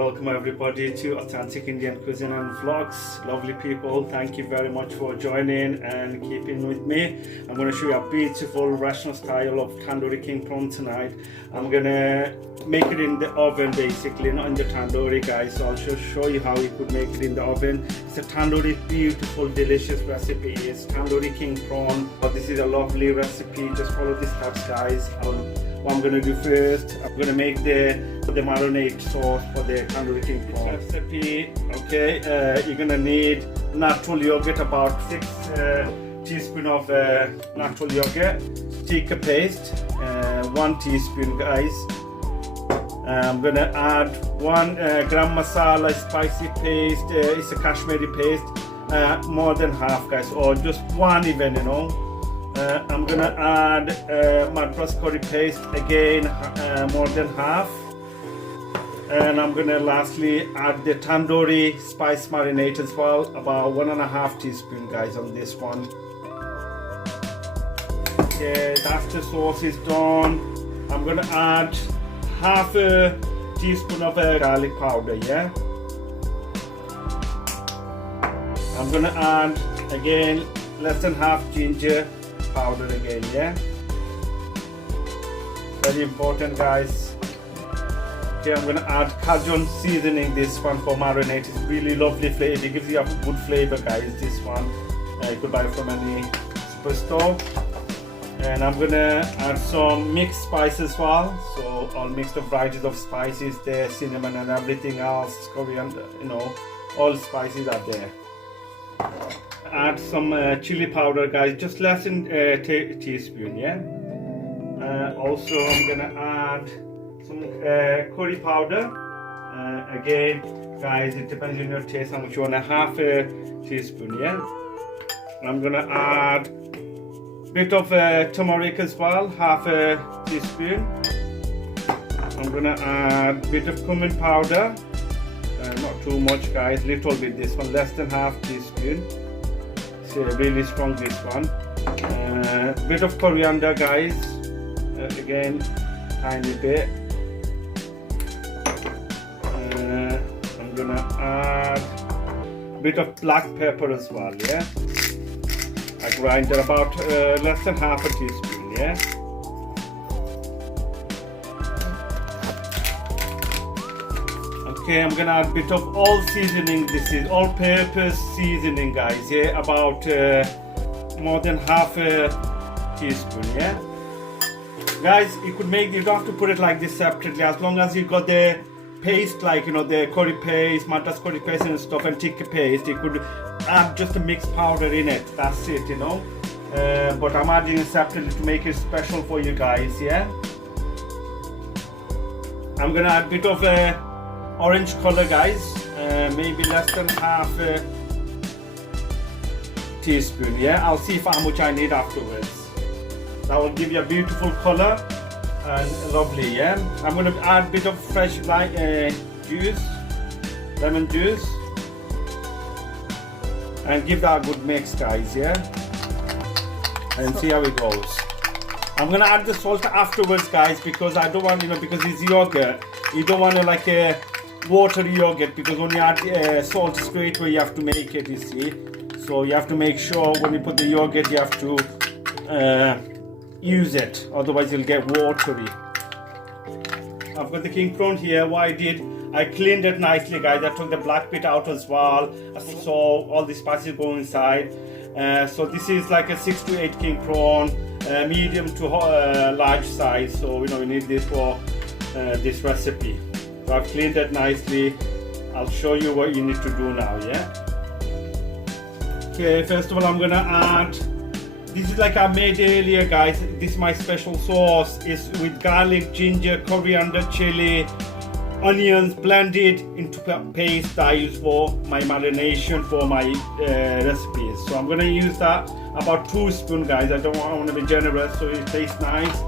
Welcome everybody to Authentic Indian Cuisine and Vlogs. Lovely people, thank you very much for joining and keeping with me. I'm going to show you a beautiful restaurant style of Tandoori King Prawn tonight. I'm going to make it in the oven basically, not in the tandoori guys. So I'll just show you how you could make it in the oven. It's a tandoori, beautiful, delicious recipe. It's Tandoori King Prawn. But this is a lovely recipe. Just follow the steps guys. What I'm going to do first, I'm going to make the marinade sauce for the Tandoori King Prawn recipe. Okay, you're going to need natural yogurt, about 6 teaspoons of natural yogurt, tikka paste, 1 teaspoon guys. I'm going to add 1 gram masala spicy paste, it's a Kashmiri paste, more than half guys, or just 1 even, you know. I'm gonna add madras curry paste again, more than half, and I'm gonna lastly add the tandoori spice marinade as well, about 1.5 teaspoon guys on this one. Okay, that's the sauce is done. I'm gonna add half a teaspoon of garlic powder. Yeah, I'm gonna add again less than half ginger powder again. Yeah, very important guys. Okay, I'm gonna add Cajun seasoning, this one for marinade. It's really lovely flavor, it gives you a good flavor guys, this one. You could buy from any superstore. And I'm gonna add some mixed spices as well, so all mixed of varieties of spices there, cinnamon and everything else, coriander, you know, all spices are there. Add some chili powder guys, just less than a teaspoon. Yeah, also I'm gonna add some curry powder, again guys, it depends on your taste how much you want, half a teaspoon. Yeah, I'm gonna add bit of turmeric as well, half a teaspoon. I'm gonna add bit of cumin powder, not too much guys, little bit, this one less than half teaspoon. Really strong this one. Bit of coriander guys, again tiny bit. I'm gonna add bit of black pepper as well. Yeah, I grind it about less than half a teaspoon. Yeah, okay, I'm gonna add a bit of all seasoning. This is all purpose seasoning guys. Yeah, about more than half a teaspoon. Yeah, guys, you could make, you don't have to put it like this separately, as long as you got the paste, like, you know, the curry paste, madras curry paste and stuff, and tikka paste. You could add just a mixed powder in it, that's it, you know. But I'm adding it separately to make it special for you guys. Yeah, I'm gonna add a bit of orange color guys, maybe less than half a teaspoon. Yeah, I'll see how much I need afterwards. That will give you a beautiful color and lovely. Yeah, I'm going to add a bit of fresh juice, lemon juice, and give that a good mix guys. Yeah, and see how it goes. I'm going to add the salt afterwards guys, because I don't want, you know, because it's yogurt, you don't want to like a watery yogurt, because when you add salt straight away you have to make it, you see. So you have to make sure when you put the yogurt you have to use it, otherwise you'll get watery. I've got the king prawn here. What I did, I cleaned it nicely guys. I took the black bit out as well, so all the spices go inside. So this is like a 6 to 8 king prawn, medium to large size, so you know you need this for this recipe. So I've cleaned it nicely. I'll show you what you need to do now. Yeah, okay, first of all I'm gonna add, this is like I made earlier guys, this is my special sauce. It's with garlic, ginger, coriander, chili, onions blended into a paste I use for my marination for my recipes. So I'm gonna use that about 2 spoons guys. I want to be generous so it tastes nice.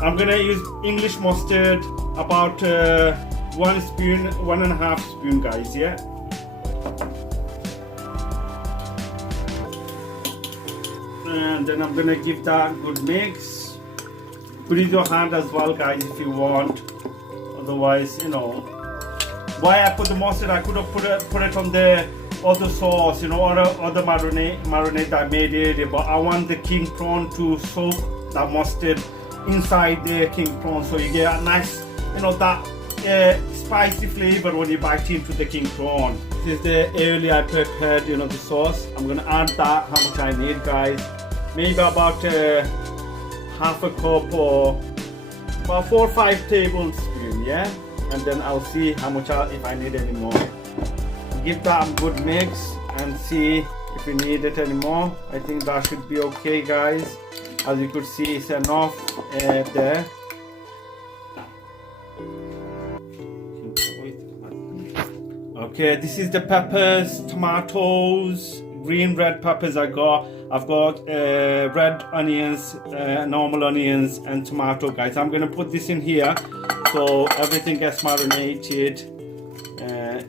I'm gonna use English mustard, about 1 spoon, 1.5 spoon guys. Yeah, and then I'm gonna give that a good mix. Put it in your hand as well guys if you want, otherwise, you know, why I put the mustard, I could have put it on the other sauce, you know, or other marinade I made it, but I want the king prawn to soak that mustard inside the king prawn, so you get a nice, you know, that spicy flavor when you bite into the king prawn. This is the earlier I prepared, you know, the sauce. I'm gonna add that, how much I need, guys. Maybe about half a cup or about 4 or 5 tablespoons, yeah. And then I'll see how much if I need any more. Give that a good mix and see if you need it anymore. I think that should be okay, guys. As you could see, it's enough there. Okay, this is the peppers, tomatoes, green red peppers I got. I've got red onions, normal onions, and tomato, guys. I'm gonna put this in here so everything gets marinated.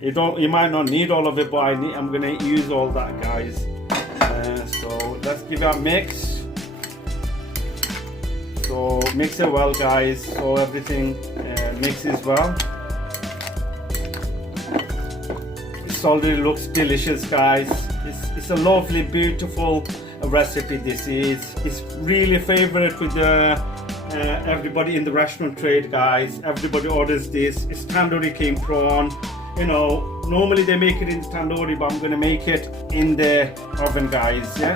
You might not need all of it, but I'm gonna use all that, guys. So let's give it a mix. So mix it well, guys, so everything mixes well. This already looks delicious, guys. It's a lovely, beautiful recipe. This is. It's really favorite with everybody in the restaurant trade, guys. Everybody orders this. It's Tandoori King Prawn. You know, normally they make it in tandoori, but I'm gonna make it in the oven, guys. Yeah.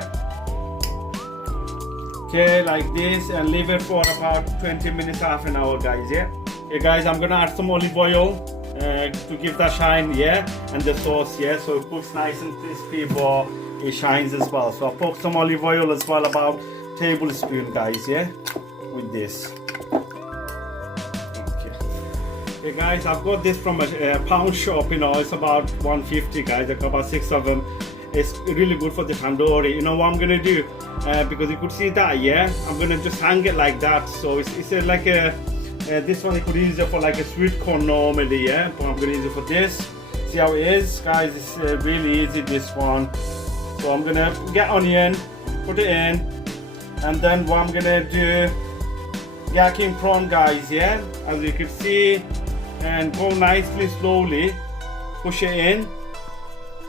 Okay, like this, and leave it for about 20 minutes, half an hour, guys. Yeah. Okay, guys, I'm gonna add some olive oil to give that shine, yeah, and the sauce, yeah, so it cooks nice and crispy, but it shines as well. So I put some olive oil as well, about tablespoon, guys, yeah, with this. Okay, guys, I've got this from a pound shop, you know, it's about 150, guys. I got about 6 of them. It's really good for the tandoori. You know what I'm gonna do? Because you could see that, yeah, I'm gonna just hang it like that. So it's like a this one you could use it for like a sweet corn normally, yeah, but I'm gonna use it for this. See how it is, guys? It's really easy, this one. So I'm gonna get onion, put it in, and then what I'm gonna do, king prawn, guys, yeah, as you can see, and go nicely, slowly push it in,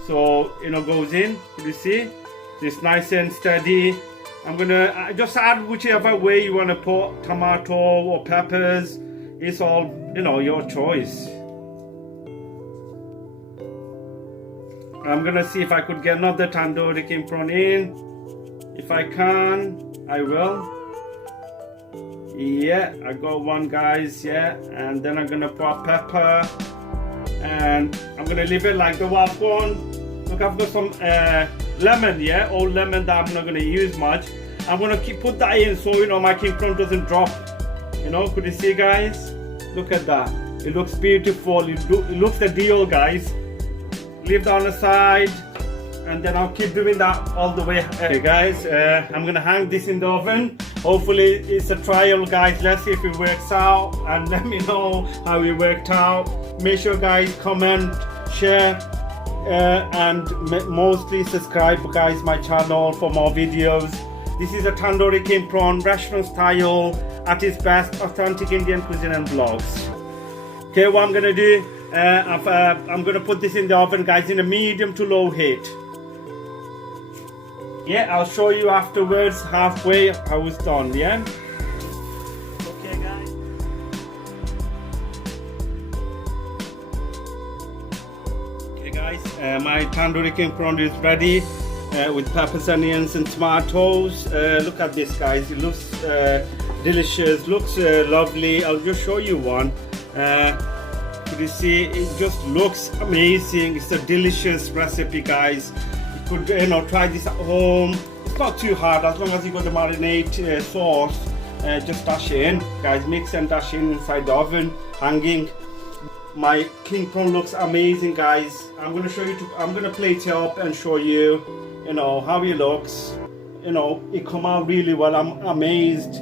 so you know goes in. You see, it's nice and steady. I'm gonna just add whichever way you want to put tomato or peppers. It's all, you know, your choice. I'm gonna see if I could get another Tandoori King Prawn in. If I can, I will. Yeah, I got one, guys, yeah, and then I'm gonna put pepper, and I'm gonna leave it like the one. Look, I've got some lemon, yeah, old lemon that I'm not gonna use much. I'm gonna put that in so, you know, my king prawn doesn't drop. You know, could you see, guys? Look at that. It looks beautiful. It looks the deal, guys. Leave that on the side, and then I'll keep doing that all the way. Okay, guys, I'm gonna hang this in the oven. Hopefully it's a trial, guys. Let's see if it works out, and let me know how it worked out. Make sure, guys, comment, share, and mostly subscribe, guys, my channel for more videos. This is a Tandoori King Prawn restaurant style at its best, authentic Indian cuisine and vlogs. Okay, what I'm gonna do, I'm gonna put this in the oven, guys, in a medium to low heat. Yeah, I'll show you afterwards, halfway, how it's done, yeah? Okay, guys. Okay, guys, my Tandoori King Prawn is ready with peppers, onions, and tomatoes. Look at this, guys. It looks delicious, looks lovely. I'll just show you one. You see, it just looks amazing. It's a delicious recipe, guys. You could, you know, try this at home. It's not too hard as long as you got the marinade sauce. Just dash it in, guys. Mix and dash in inside the oven, hanging. My king prawn looks amazing, guys. I'm gonna show you. I'm gonna plate it up and show you, you know, how it looks. You know, it come out really well. I'm amazed.